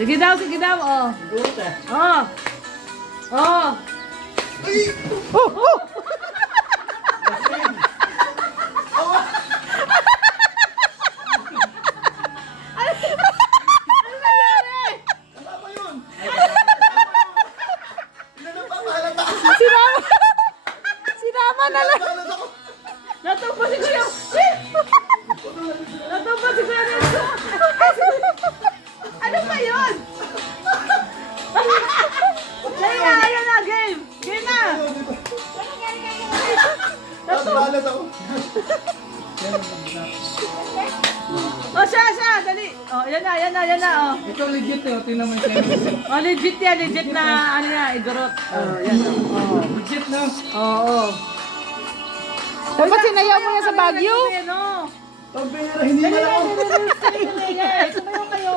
Sige daw, oh. Oh. Oh. Oh! Sinama! Sinama na lang! Natumba si Kuya. Natumba si Kuya Nelson. Ano ba yun? Dali na, ayan na, game. Game na. Balat ako. O, siya, dali. O, yan na, o. Ito legit eh, tingnan mo yung semi. O, legit yan, legit na, ano yan, idurot. O, yan, o. Legit no? Oo. Dapat sinayaw mo yan sa Baguio. Ano? Ang pera, hindi na ako. Dali, sumayaw kayo.